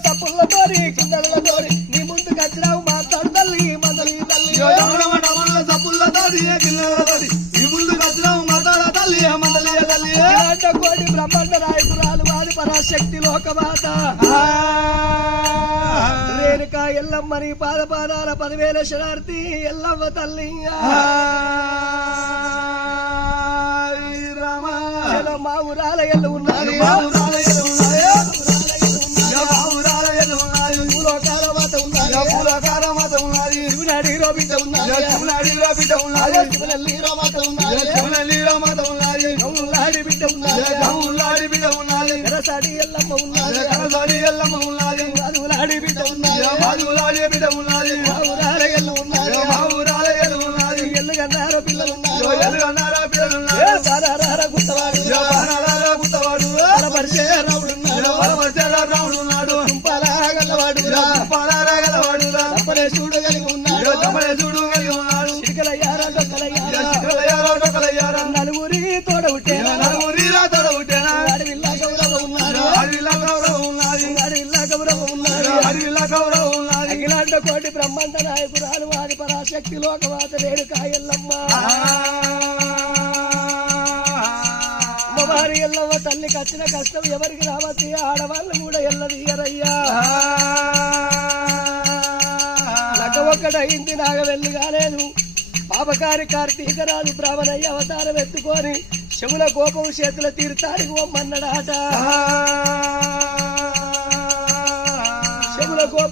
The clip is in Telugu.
సప్పుల్లతోని కిందలతోని నీ ముందు కచ్చినావు మాట్లాడు తల్లి మందలి తల్లి సప్పుల్లతోని కిందలతోని నీ ముందు కచ్చినావు మాట్లాడ తల్లి మందలి తల్లి కోటి బ్రహ్మాండ నాయకురాలు వారి పరాశక్తి లోకమాత రేణుకా ఎల్లమ్మ నీ పాదపాదాల 10,000 శరణార్థి ఎల్లమ్మ తల్లి మా ఊరాల ఎల్లు ఉన్నారు బిడ్డ ఉన్నది ఎరసాడి ఎల్లమ్మ ఉన్నది మాధులాడి బిడ్డ ఉన్నది మావురాల ఎల్లు ఉన్నది ఎల్లు కన్నారో పిల్లలు ఉన్నారు గుత్తవాడు రాముడు ఉన్నాడు గల్లవాడు తప్పలేశుడు కలిగి ఉన్నాడు నలుగురి తోడవుట్టేనా అడవిల్లా గౌరవం ఉన్నాడు అఖిలాండ కోటి బ్రహ్మాండ నాయకురాలు వారి పరాశక్తి లోకవాత రేణుకా ఎల్లమ్మ అమ్మవారి ఎల్లమ్మ తల్లి కచ్చిన కష్టం ఎవరికి రావచ్చి ఆడవాళ్ళు కూడా ఎల్లదీయరయ్యా ఒక్కటయింది నాగవెల్లి కాలేదు పాపకారి కార్తీకరాజు బ్రాహ్మణయ్య అవతారం ఎత్తుకొని శముల కోపం చేతుల తీర్థానికి పొమ్మన్నాడాట శముల కోపం